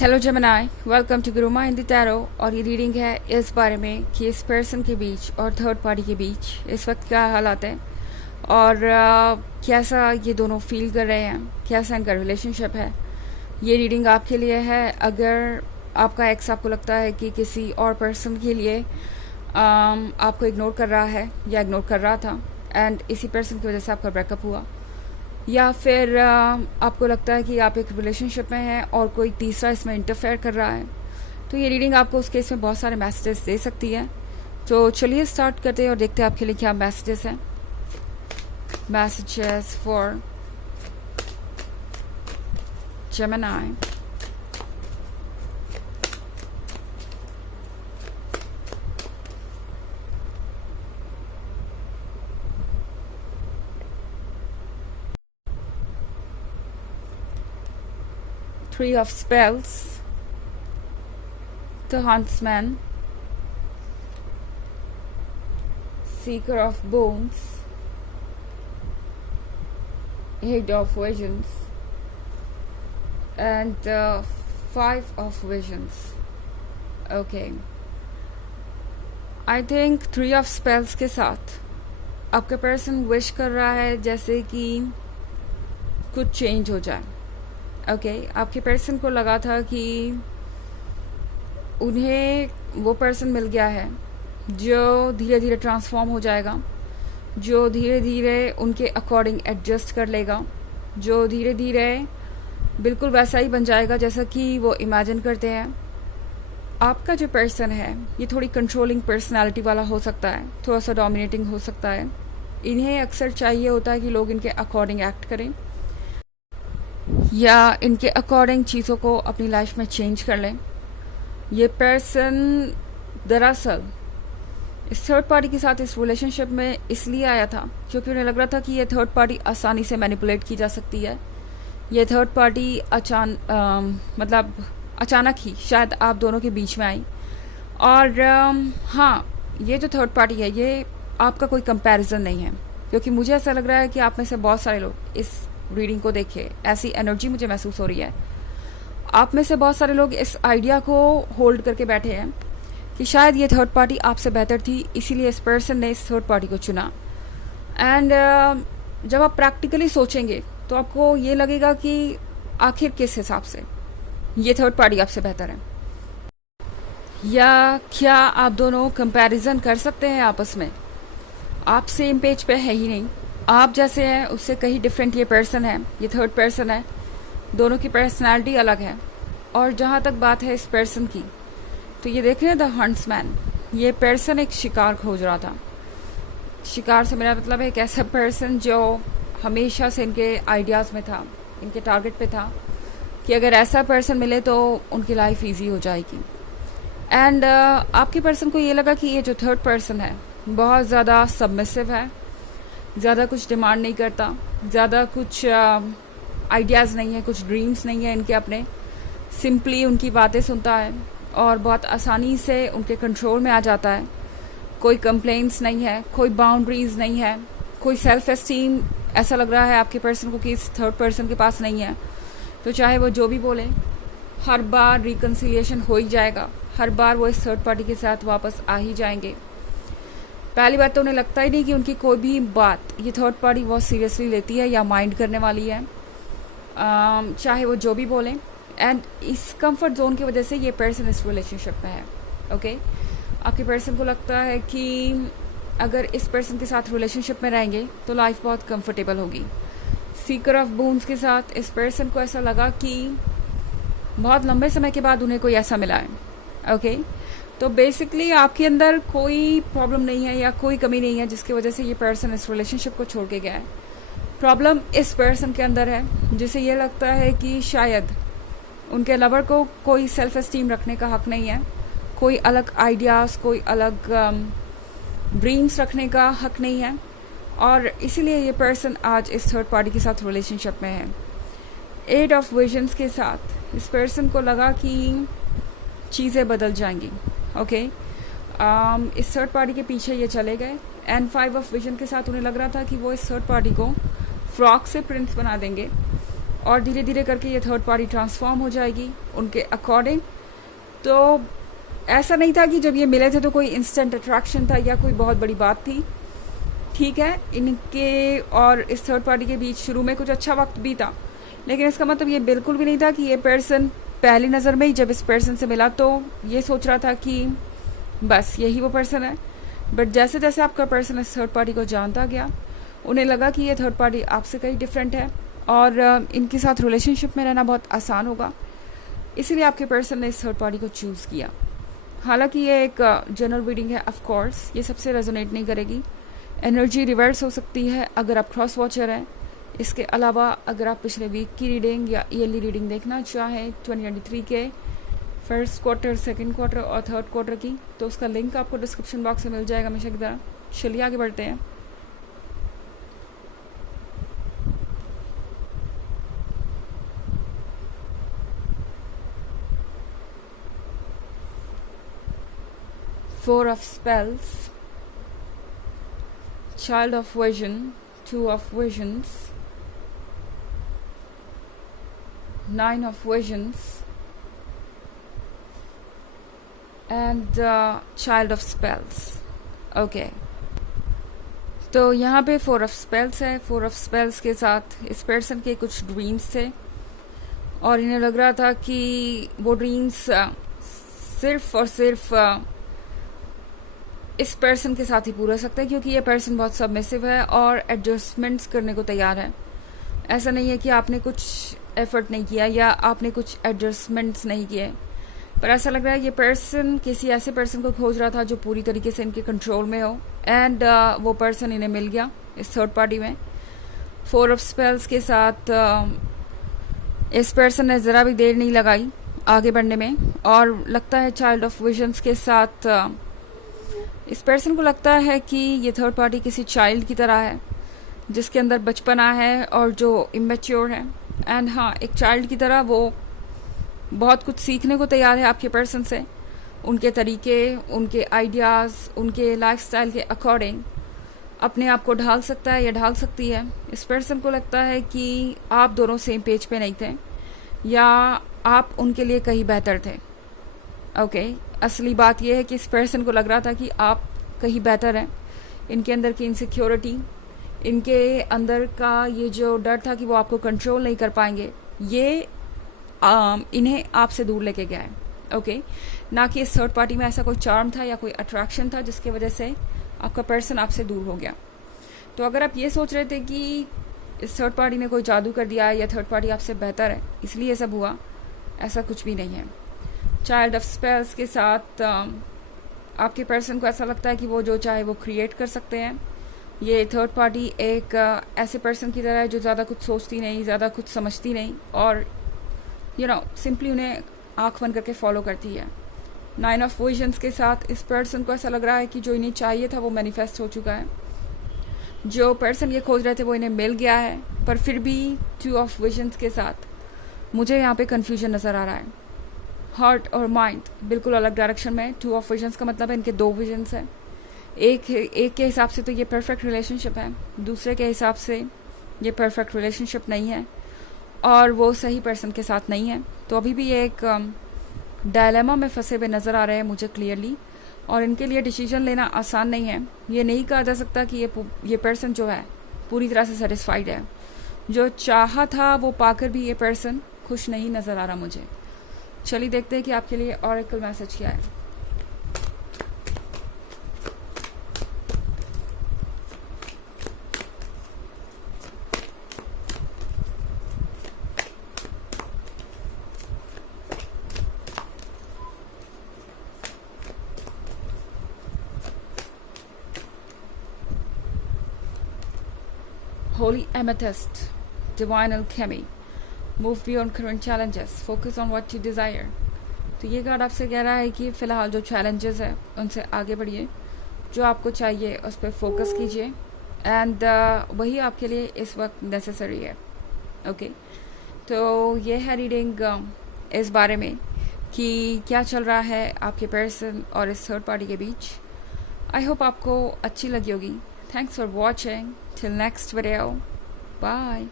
Hello Gemini, welcome to Guruma Hindi tarot. और ये reading है इस बारे में कि इस पर्सन के बीच और थर्ड पार्टी के बीच इस वक्त क्या हालात है और कैसा ये दोनों फील कर रहे हैं, कैसा इनका रिलेशनशिप है। ये रीडिंग आपके लिए है अगर आपका एक्स आपको लगता है कि किसी और पर्सन के लिए आपको इग्नोर कर रहा है या इग्नोर कर रहा था एंड इसी पर्सन की वजह से आपका ब्रेकअप हुआ, या फिर आपको लगता है कि आप एक रिलेशनशिप में हैं और कोई तीसरा इसमें इंटरफेयर कर रहा है। तो ये रीडिंग आपको उस केस में बहुत सारे मैसेजेस दे सकती है। तो चलिए स्टार्ट करते हैं और देखते हैं आपके लिए क्या मैसेजेस हैं। Messages for Gemini. Three of Spells, the Huntsman, Seeker of Bones, Eight of Visions, and Five of Visions. Okay. I think Three of Spells के साथ आपका पर्सन विश कर रहा है जैसे कि कुछ चेंज हो जाए। ओके, आपके पर्सन को लगा था कि उन्हें वो पर्सन मिल गया है जो धीरे धीरे ट्रांसफॉर्म हो जाएगा, जो धीरे धीरे उनके अकॉर्डिंग एडजस्ट कर लेगा, जो धीरे धीरे बिल्कुल वैसा ही बन जाएगा जैसा कि वो इमेजिन करते हैं। आपका जो पर्सन है ये थोड़ी कंट्रोलिंग पर्सनालिटी वाला हो सकता है, थोड़ा सा डोमिनेटिंग हो सकता है। इन्हें अक्सर चाहिए होता है कि लोग इनके अकॉर्डिंग एक्ट करें या इनके अकॉर्डिंग चीज़ों को अपनी लाइफ में चेंज कर लें। ये पर्सन दरअसल इस थर्ड पार्टी के साथ इस रिलेशनशिप में इसलिए आया था क्योंकि उन्हें लग रहा था कि ये थर्ड पार्टी आसानी से मैनिपुलेट की जा सकती है। ये थर्ड पार्टी अचानक ही शायद आप दोनों के बीच में आई। और हाँ, ये जो थर्ड पार्टी है ये आपका कोई कंपैरिजन नहीं है, क्योंकि मुझे ऐसा लग रहा है कि आप में से बहुत सारे लोग इस रीडिंग को देखे, ऐसी एनर्जी मुझे महसूस हो रही है। आप में से बहुत सारे लोग इस आइडिया को होल्ड करके बैठे हैं कि शायद ये थर्ड पार्टी आपसे बेहतर थी, इसीलिए इस पर्सन ने इस थर्ड पार्टी को चुना। एंड जब आप प्रैक्टिकली सोचेंगे तो आपको ये लगेगा कि आखिर किस हिसाब से ये थर्ड पार्टी आपसे बेहतर है, या क्या आप दोनों कंपैरिजन कर सकते हैं आपस में। आप सेम पेज पे है ही नहीं, आप जैसे हैं उससे कहीं डिफरेंट ये पर्सन है, ये थर्ड पर्सन है। दोनों की पर्सनालिटी अलग है। और जहाँ तक बात है इस पर्सन की, तो ये देख रहे हैं द हंट्समैन, ये पर्सन एक शिकार खोज रहा था। शिकार से मेरा मतलब है एक ऐसा पर्सन जो हमेशा से इनके आइडियाज़ में था, इनके टारगेट पे था कि अगर ऐसा पर्सन मिले तो उनकी लाइफ ईजी हो जाएगी। एंड आपके पर्सन को ये लगा कि ये जो थर्ड पर्सन है बहुत ज़्यादा सबमिसिव है, ज़्यादा कुछ डिमांड नहीं करता, ज़्यादा कुछ आइडियाज़ नहीं है, कुछ ड्रीम्स नहीं है इनके अपने, सिंपली उनकी बातें सुनता है और बहुत आसानी से उनके कंट्रोल में आ जाता है। कोई कंप्लेंट्स नहीं है, कोई बाउंड्रीज नहीं है, कोई सेल्फ एस्टीम ऐसा लग रहा है आपके पर्सन को कि इस थर्ड पर्सन के पास नहीं है। तो चाहे वो जो भी बोले, हर बार रिकन्सिलिएशन हो ही जाएगा, हर बार वो इस थर्ड पार्टी के साथ वापस आ ही जाएंगे। पहली बात तो उन्हें लगता ही नहीं कि उनकी कोई भी बात ये थर्ड पार्टी बहुत सीरियसली लेती है या माइंड करने वाली है, चाहे वो जो भी बोलें। एंड इस कंफर्ट जोन की वजह से ये पर्सन इस रिलेशनशिप में है। ओके, आपके पर्सन को लगता है कि अगर इस पर्सन के साथ रिलेशनशिप में रहेंगे तो लाइफ बहुत कंफर्टेबल होगी। सीकर ऑफ बोन्स के साथ इस पर्सन को ऐसा लगा कि बहुत लंबे समय के बाद उन्हें कोई ऐसा मिला है। ओके, तो बेसिकली आपके अंदर कोई प्रॉब्लम नहीं है या कोई कमी नहीं है जिसकी वजह से ये पर्सन इस रिलेशनशिप को छोड़ के गया है। प्रॉब्लम इस पर्सन के अंदर है जिसे ये लगता है कि शायद उनके लवर को कोई सेल्फ एस्टीम रखने का हक नहीं है, कोई अलग आइडियाज़, कोई अलग ड्रीम्स रखने का हक नहीं है, और इसीलिए ये पर्सन आज इस थर्ड पार्टी के साथ रिलेशनशिप में है। एट ऑफ विजन्स के साथ इस पर्सन को लगा कि चीज़ें बदल जाएंगी। ओके, इस थर्ड पार्टी के पीछे ये चले गए। एंड फाइव ऑफ विजन के साथ उन्हें लग रहा था कि वो इस थर्ड पार्टी को फ्रॉक से प्रिंस बना देंगे और धीरे धीरे करके ये थर्ड पार्टी ट्रांसफॉर्म हो जाएगी उनके अकॉर्डिंग। तो ऐसा नहीं था कि जब ये मिले थे तो कोई इंस्टेंट अट्रैक्शन था या कोई बहुत बड़ी बात थी। ठीक है, इनके और इस थर्ड पार्टी के बीच शुरू में कुछ अच्छा वक्त भी था, लेकिन इसका मतलब ये बिल्कुल भी नहीं था कि ये पर्सन पहली नज़र में ही जब इस पर्सन से मिला तो ये सोच रहा था कि बस यही वो पर्सन है। बट जैसे जैसे आपका पर्सन इस थर्ड पार्टी को जानता गया, उन्हें लगा कि ये थर्ड पार्टी आपसे कहीं डिफरेंट है और इनके साथ रिलेशनशिप में रहना बहुत आसान होगा, इसीलिए आपके पर्सन ने इस थर्ड पार्टी को चूज़ किया। हालांकि ये एक जनरल रीडिंग है, ऑफ कोर्स ये सबसे रेजोनेट नहीं करेगी। एनर्जी रिवर्स हो सकती है अगर आप क्रॉस वॉचर हैं। इसके अलावा अगर आप पिछले वीक की रीडिंग या ईयरली रीडिंग देखना चाहें 2023 के फर्स्ट क्वार्टर, सेकंड क्वार्टर और थर्ड क्वार्टर की, तो उसका लिंक आपको डिस्क्रिप्शन बॉक्स में मिल जाएगा हमेशा की तरह। चलिए आगे बढ़ते हैं। Four of Spells, Child of Vision, Two of Visions, Nine of Visions, and Child of Spells. Okay. तो यहाँ पे फोर ऑफ स्पेल्स है। फोर ऑफ स्पेल्स के साथ इस पर्सन के कुछ ड्रीम्स थे और इन्हें लग रहा था कि वो ड्रीम्स सिर्फ और सिर्फ इस पर्सन के साथ ही पूरा हो सकता है, क्योंकि ये पर्सन बहुत सबमिसिव है और एडजस्टमेंट्स करने को तैयार है। ऐसा नहीं है कि आपने कुछ एफर्ट नहीं किया या आपने कुछ एडजस्टमेंट्स नहीं किए, पर ऐसा लग रहा है ये पर्सन किसी ऐसे पर्सन को खोज रहा था जो पूरी तरीके से इनके कंट्रोल में हो, एंड वो पर्सन इन्हें मिल गया इस थर्ड पार्टी में। फोर ऑफ स्पेल्स के साथ इस पर्सन ने ज़रा भी देर नहीं लगाई आगे बढ़ने में, और लगता है चाइल्ड ऑफ विजन्स के साथ इस पर्सन को लगता है कि ये थर्ड पार्टी किसी चाइल्ड की तरह है जिसके अंदर बचपना है और जो इमेच्योर है। एंड हाँ, एक चाइल्ड की तरह वो बहुत कुछ सीखने को तैयार है आपके पर्सन से, उनके तरीके, उनके आइडियाज़, उनके लाइफस्टाइल के अकॉर्डिंग अपने आप को ढाल सकता है या ढाल सकती है। इस पर्सन को लगता है कि आप दोनों सेम पेज पे नहीं थे या आप उनके लिए कहीं बेहतर थे। ओके, असली बात यह है कि इस पर्सन को लग रहा था कि आप कहीं बेहतर हैं। इनके अंदर की इनसिक्योरिटी, इनके अंदर का ये जो डर था कि वो आपको कंट्रोल नहीं कर पाएंगे, ये इन्हें आपसे दूर लेके गया है। ओके, ना कि इस थर्ड पार्टी में ऐसा कोई चार्म था या कोई अट्रैक्शन था जिसकी वजह से आपका पर्सन आपसे दूर हो गया। तो अगर आप ये सोच रहे थे कि इस थर्ड पार्टी ने कोई जादू कर दिया है या थर्ड पार्टी आपसे बेहतर है इसलिए सब हुआ, ऐसा कुछ भी नहीं है। चाइल्ड ऑफ स्पेल्स के साथ आपके पर्सन को ऐसा लगता है कि वो जो चाहे वो क्रिएट कर सकते हैं। ये थर्ड पार्टी एक ऐसे पर्सन की तरह है जो ज़्यादा कुछ सोचती नहीं, ज़्यादा कुछ समझती नहीं और सिंपली उन्हें आंख बंद करके फॉलो करती है। नाइन ऑफ विजन्स के साथ इस पर्सन को ऐसा लग रहा है कि जो इन्हें चाहिए था वो मैनिफेस्ट हो चुका है। जो पर्सन ये खोज रहे थे वो इन्हें मिल गया है, पर फिर भी टू ऑफ विजन्स के साथ मुझे यहाँ पे कन्फ्यूजन नज़र आ रहा है। हार्ट और माइंड बिल्कुल अलग डायरेक्शन में। टू ऑफ विजन्स का मतलब है इनके दो विजन्स हैं। एक के हिसाब से तो ये परफेक्ट रिलेशनशिप है, दूसरे के हिसाब से ये परफेक्ट रिलेशनशिप नहीं है और वो सही पर्सन के साथ नहीं है। तो अभी भी ये एक डायलेमा में फंसे हुए नज़र आ रहे हैं मुझे क्लियरली, और इनके लिए डिसीजन लेना आसान नहीं है। ये नहीं कहा जा सकता कि ये पर्सन जो है पूरी तरह से सेटिस्फाइड है। जो चाहा था वो पाकर भी ये पर्सन खुश नहीं नज़र आ रहा मुझे। चलिए देखते हैं कि आपके लिए ऑरेकल मैसेज क्या है। Holy Amethyst, Divine Alchemy, Move beyond current challenges, focus on what you desire। तो ये कार्ड आपसे कह रहा है कि फ़िलहाल जो चैलेंजेस है उनसे आगे बढ़िए, जो आपको चाहिए उस पर फोकस कीजिए, एंड वही आपके लिए इस वक्त नेसेसरी है। ओके, तो ये है रीडिंग इस बारे में कि क्या चल रहा है आपके पर्सन और इस थर्ड पार्टी के बीच। आई होप आपको अच्छी लगी होगी। Thanks for watching. Till next video, bye.